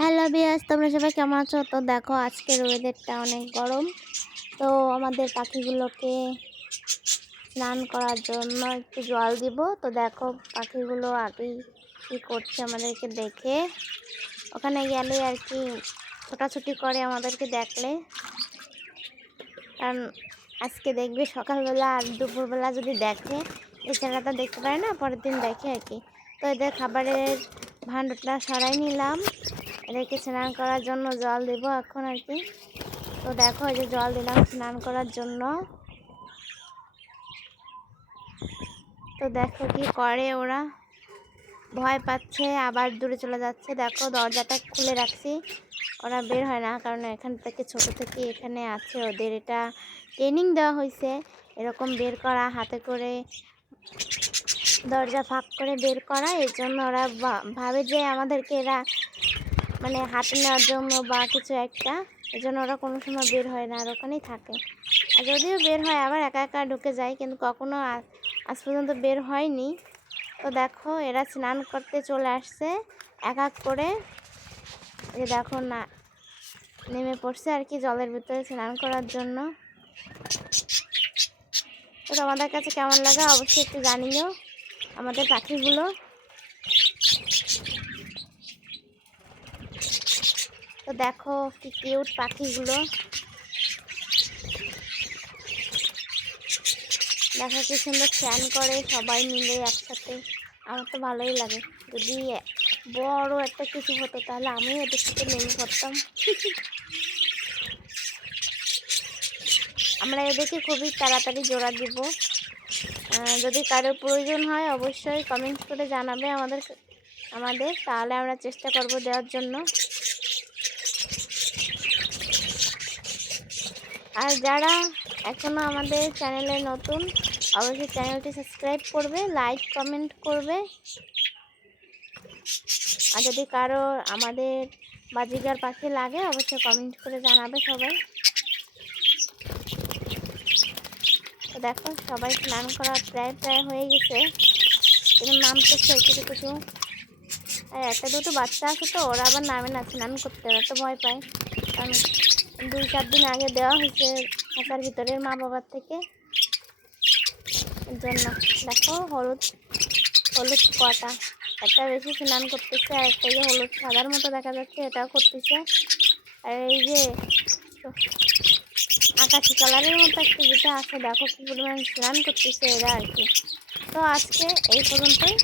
Hello viewers, তোমরা সবাই কেমন আছো? তো দেখো আজকের ওয়েদারটা অনেক গরম। তো আমাদের পাখিগুলোকে স্নান করার জন্য একটু জল দিব। তো দেখো পাখিগুলো আগেই কী করছে আমাদেরকে দেখে, ওখানে গেলে আর কি ছোটাছুটি করে আমাদেরকে দেখলে। কারণ আজকে দেখবে সকালবেলা আর দুপুরবেলা যদি দেখে, এছাড়া তো দেখতে পারে না, পরের দিন দেখে আর কি। তো এদের খাবারের ভাণ্ডটা সরাই নিলাম, এদেরকে স্নান করার জন্য জল দেবো এখন আর কি। তো দেখো এই যে জল দিলাম স্নান করার জন্য। তো দেখো কি করে ওরা, ভয় পাচ্ছে আবার দূরে চলে যাচ্ছে। দেখো দরজাটা খুলে রাখছি, ওরা বের হয় না, কারণ এখান থেকে ছোট থেকে এখানে আছে, ওদের এটা ট্রেনিং দেওয়া হয়েছে এরকম বের করা, হাতে করে দরজা ফাঁক করে বের করা। এর জন্য ওরা ভাবে যে আমাদেরকে এরা মানে হাতে নেওয়ার জন্য বা কিছু একটা, এই জন্য ওরা কোনো সময় বের হয় না, আর ওখানেই থাকে। আর যদিও বের হয় আবার একা একা ঢুকে যায়, কিন্তু কখনো আজ পর্যন্ত বের হয়নি। তো দেখো এরা স্নান করতে চলে আসছে এক এক করে, এই দেখো না নেমে পড়ছে আর কি জলের ভিতরে স্নান করার জন্য। তো তোমাদের কাছে কেমন লাগে অবশ্যই একটু জানিও আমাদের পাখিগুলো। তো দেখো কি কিউট পাখিগুলো, দেখো কি সুন্দর স্নান করে সবাই মিলে একসাথে। আমার তো ভালোই লাগে, যদি বড় একটা কিছু হতো তাহলে আমিও ওদের সাথে নেমে পড়তাম। আমরা এদেরকে খুবই তাড়াতাড়ি জোড়া দিব। যদি কারোর প্রয়োজন হয় অবশ্যই কমেন্ট করে জানাবে আমাদের, তাহলে আমরা চেষ্টা করব দেওয়ার জন্য। আর যারা এখনও আমাদের চ্যানেলে নতুন, অবশ্যই চ্যানেলটি সাবস্ক্রাইব করবে, লাইক কমেন্ট করবে। আর যদি কারো আমাদের বাজিগার পাখি লাগে অবশ্যই কমেন্ট করে জানাবে সবাই। তো দেখো সবাই স্নান করা প্রায় হয়ে গেছে, কিন্তু নামতেছে কিছু কিছু। আর একটা দুটো বাচ্চা আছে তো ওরা আবার নামে না স্নান করতে, ওরা তো ভয় পায়, কারণ 2-4 দিন আগে দেওয়া হয়েছে খাঁচার ভিতরের মা বাবার থেকে, এর জন্য। দেখো হলুদ কটা, একটা বেশি স্নান করতেছে, আর একটা যে হলুদ সাদার মতো দেখা যাচ্ছে এটাও করতেছে। আর এই যে আকাশি কালারের মতো একটা যেটা আছে, দেখো কি পরিমাণ স্নান করতেছে এরা আর কি। তো আজকে এই পর্যন্তই।